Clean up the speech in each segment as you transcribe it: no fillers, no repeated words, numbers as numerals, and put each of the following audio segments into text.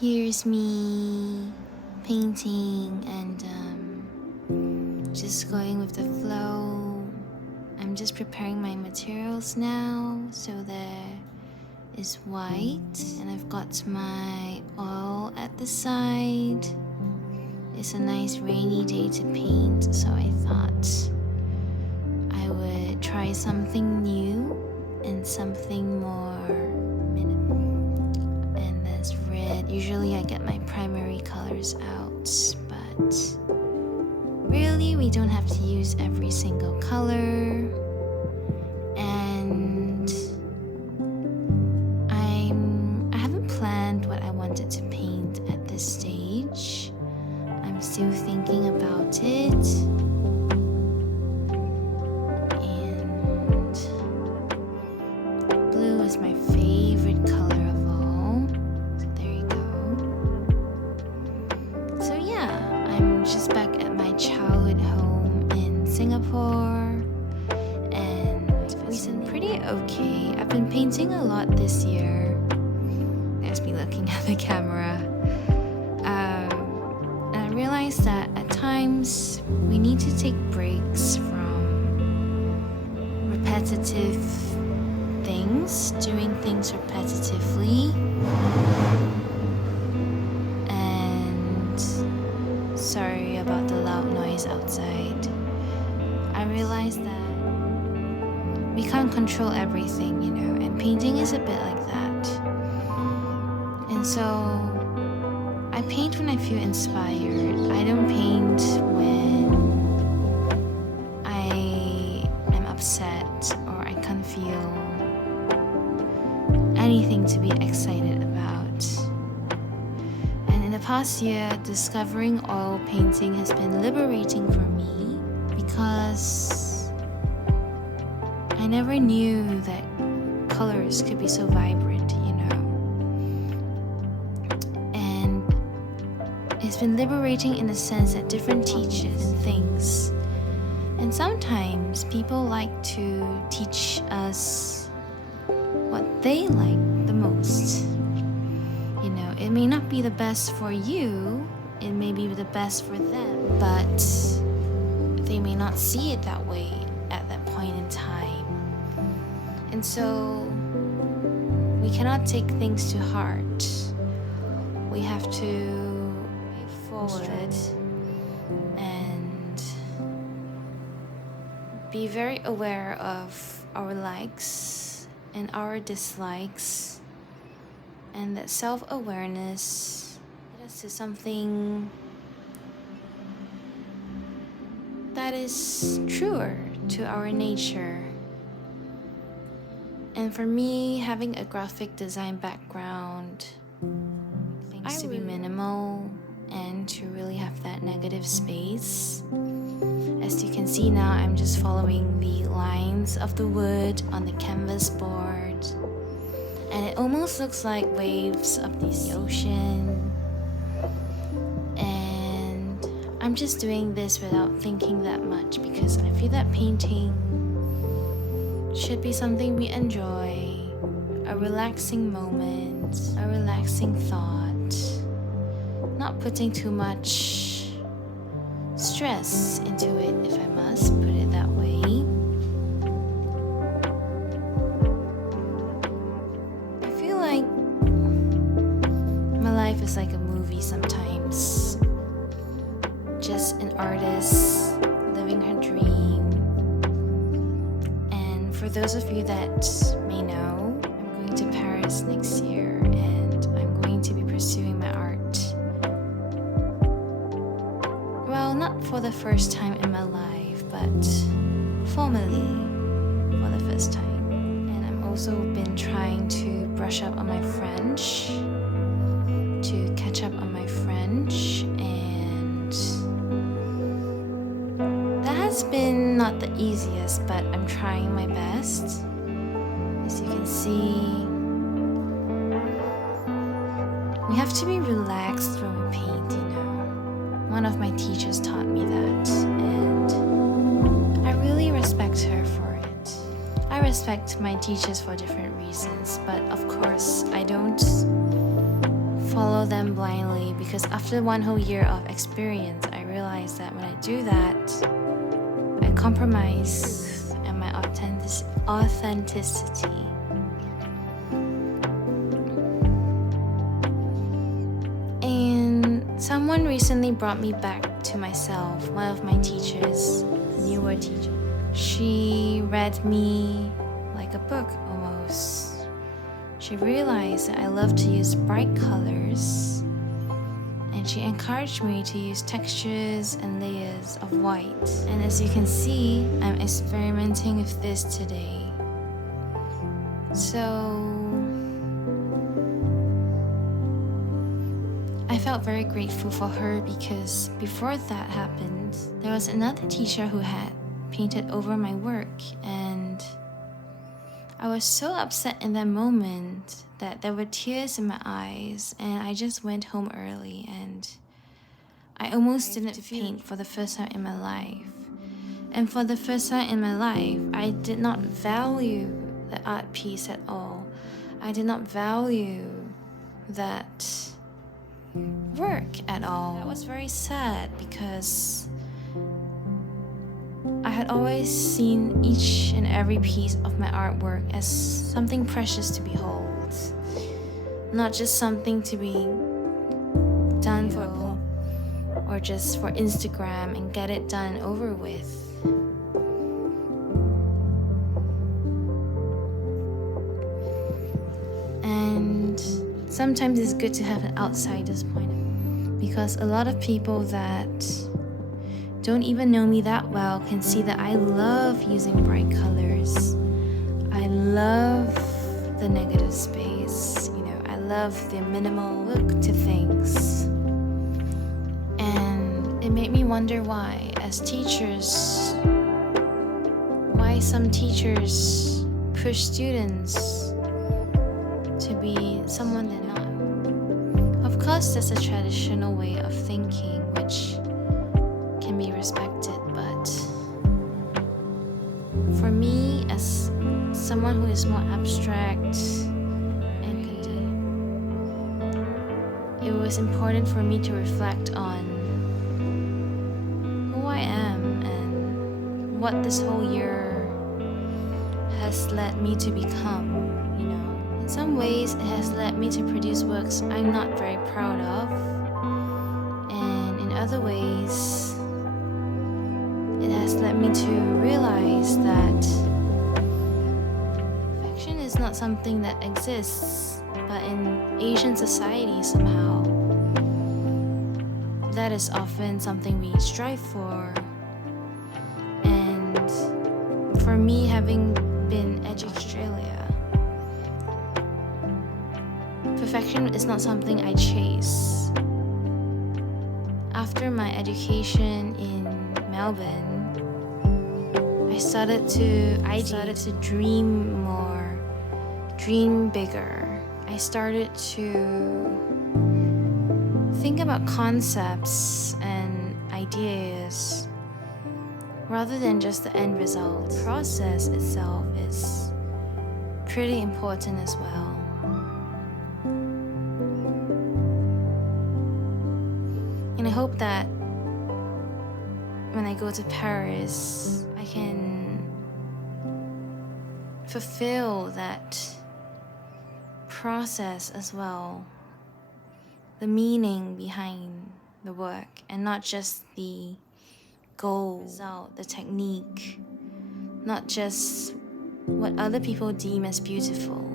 Here's me painting and just going with the flow. I'm just preparing my materials now. So there is white, and I've got my oil at the side. It's a nice rainy day to paint, so I thought I would try something new and something more minimal. And there's red. Usually I get my primary colors out, but really we don't have to use every single color. And I haven't planned what I wanted to paint at this stage. I'm still thinking about it. And blue is my favorite color of all. So there you go. So yeah, I'm just back at my childhood home in Singapore. And it's been pretty okay. I've been painting a lot this year. There's me looking at the camera. And I realized that at times we need to take breaks from repetitive things, doing things repetitively. And sorry about the loud noise outside. I realized that we can't control everything, and painting is a bit like that. And so I paint when I feel inspired. I don't paint when I am upset or I can't feel anything to be excited about. And in the past year, discovering oil painting has been liberating for me because I never knew that colors could be so vibrant, And it's been liberating in the sense that different teachers and things. And sometimes people like to teach us what they like the most. It may not be the best for you, it may be the best for them, but they may not see it that way at that point in time. And so we cannot take things to heart. We have to move forward and be very aware of our likes and our dislikes, and that self-awareness leads us to something that is truer to our nature. And for me, having a graphic design background, things to be minimal and to really have that negative space. As you can see now, I'm just following the lines of the wood on the canvas board. And it almost looks like waves of the ocean. And I'm just doing this without thinking that much because I feel that painting should be something we enjoy, a relaxing moment, a relaxing thought, not putting too much stress into it, if I must put it that way. I feel like my life is like a movie sometimes, just an artist living her dream. For those of you that may know, I'm going to Paris next year and I'm going to be pursuing my art. Well, not for the first time in my life, but formally for the first time. And I've also been trying to brush up on my French, to catch up on my French, and it's been not the easiest, but I'm trying my best. As you can see, we have to be relaxed when we paint, One of my teachers taught me that, and I really respect her for it. I respect my teachers for different reasons, but of course, I don't follow them blindly, because after 1 whole year of experience, I realized that when I do that, I compromise on my authenticity. And someone recently brought me back to myself, one of my teachers, a newer teacher. She read me like a book almost. She realized that I love to use bright colors, and she encouraged me to use textures and layers of white. And as you can see, I'm experimenting with this today. So I felt very grateful for her, because before that happened, there was another teacher who had painted over my work, and I was so upset in that moment that there were tears in my eyes, and I just went home early, and I almost didn't paint for the first time in my life. And for the first time in my life, I did not value the art piece at all. I did not value that work at all. I was very sad, because I had always seen each and every piece of my artwork as something precious to behold, not just something to be done for or just for Instagram and get it done over with. And sometimes it's good to have an outsider's point of view, because a lot of people that don't even know me that well can see that I love using bright colors. I love the negative space. I love the minimal look to things. And it made me wonder why, as teachers, why some teachers push students to be someone they're not. Of course, there's a traditional way of thinking which can be respected, but for me, as someone who is more abstract, and it was important for me to reflect on who I am and what this whole year has led me to become. In some ways, it has led me to produce works I'm not very proud of, and in other ways, it has led me to realize that perfection is not something that exists, but in Asian society somehow, that is often something we strive for. And for me, having been educated in Australia, perfection is not something I chase. After my education in Melbourne, I started to dream more, dream bigger. I started to think about concepts and ideas rather than just the end result. The process itself is pretty important as well. And I hope that when I go to Paris, I can fulfill that process as well, the meaning behind the work, and not just the goal, result, the technique, not just what other people deem as beautiful.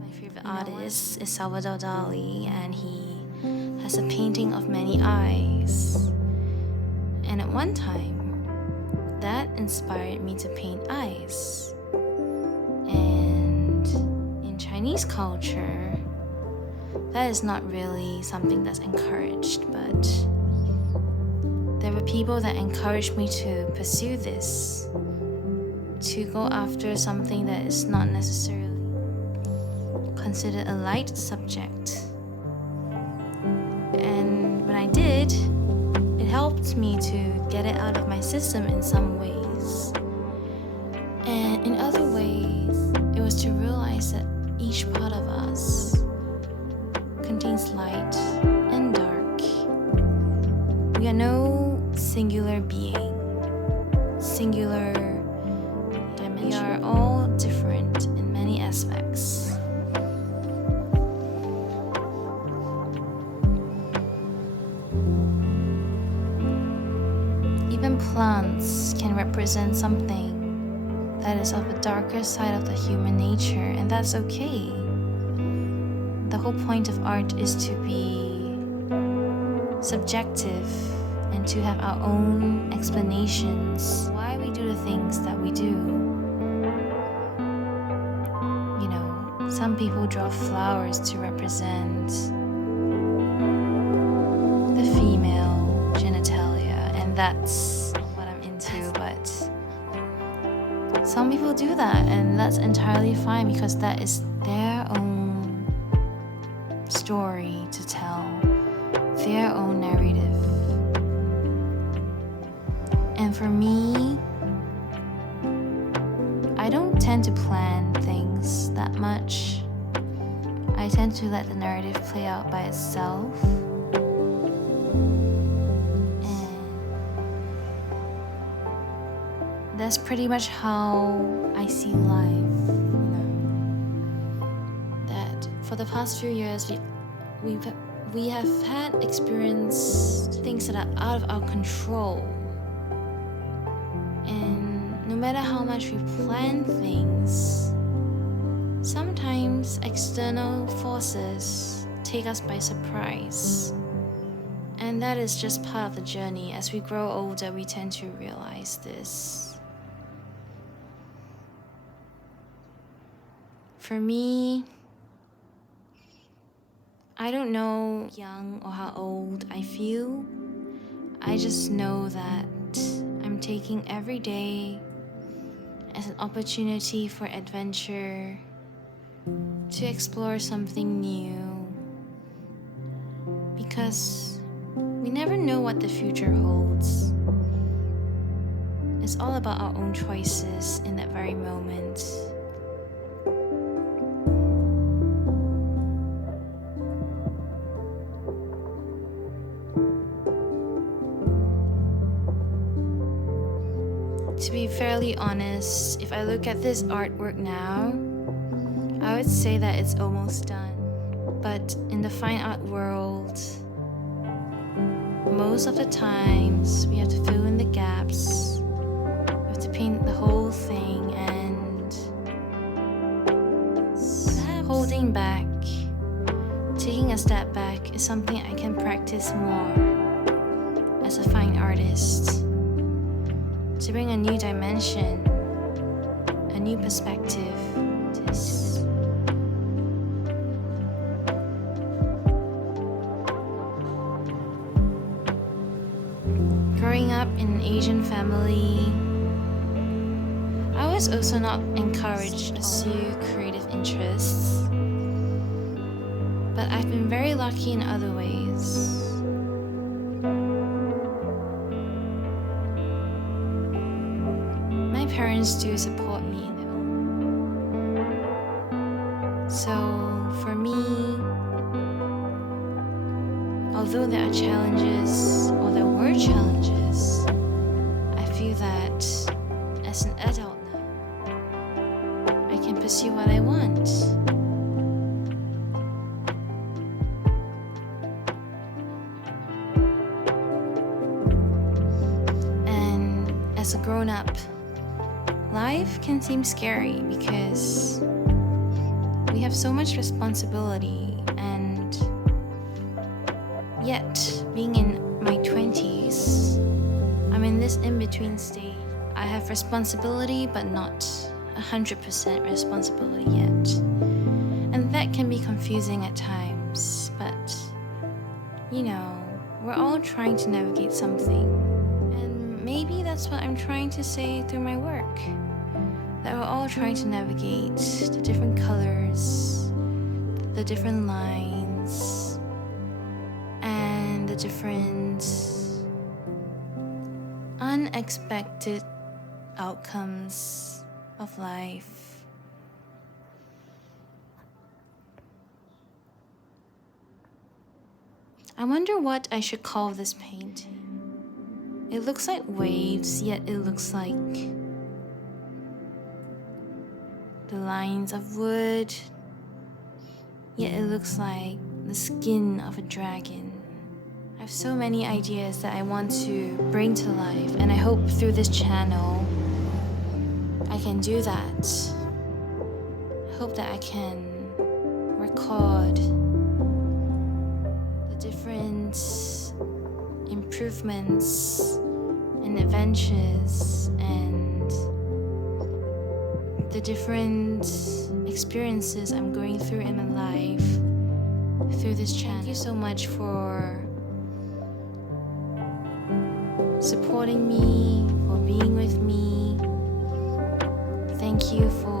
My favorite artist is Salvador Dali, and he has a painting of many eyes. And at one time, that inspired me to paint eyes. And in Chinese culture, that is not really something that's encouraged, but there were people that encouraged me to pursue this, to go after something that is not necessarily considered a light subject. And when I did, it helped me to get it out of my system in some ways. realize that each part of us contains light and dark. We are no singular being, singular dimension. We are all different in many aspects. Even plants can represent something that is of the darker side of the human nature, and that's okay. The whole point of art is to be subjective and to have our own explanations why we do the things that we do. You know, some people draw flowers to represent the female genitalia, and that's what I'm into, but some people do that, and that's entirely fine because that is their own story to tell, their own narrative. And for me, I don't tend to plan things that much. I tend to let the narrative play out by itself. That's pretty much how I see life, you know. That for the past few years, we have had experienced things that are out of our control. And no matter how much we plan things, sometimes external forces take us by surprise. And that is just part of the journey. As we grow older, we tend to realize this. For me, I don't know how young or how old I feel. I just know that I'm taking every day as an opportunity for adventure, to explore something new, because we never know what the future holds. It's all about our own choices in that very moment. To be fairly honest, if I look at this artwork now, I would say that it's almost done. But in the fine art world, most of the times we have to fill in the gaps, we have to paint the whole thing, and holding back, taking a step back is something I can practice more as a fine artist. To bring a new dimension, a new perspective to this. Growing up in an Asian family, I was also not encouraged to pursue creative interests, but I've been very lucky in other ways. My parents do support me though. So for me, although there are challenges, or there were challenges, I feel that as an adult now, I can pursue what I want. And as a grown-up, life can seem scary because we have so much responsibility, and yet being in my 20s, I'm in this in-between stage. I have responsibility but not 100% responsibility yet. And that can be confusing at times, but you know, we're all trying to navigate something. And maybe that's what I'm trying to say through my work. That we're all trying to navigate the different colors, the different lines, and the different unexpected outcomes of life. I wonder what I should call this painting. It looks like waves, yet it looks like the lines of wood, yet it looks like the skin of a dragon. I have so many ideas that I want to bring to life, and I hope through this channel I can do that. I hope that I can record the different improvements and adventures and the different experiences I'm going through in my life through this channel. Thank you so much for supporting me, for being with me. Thank you for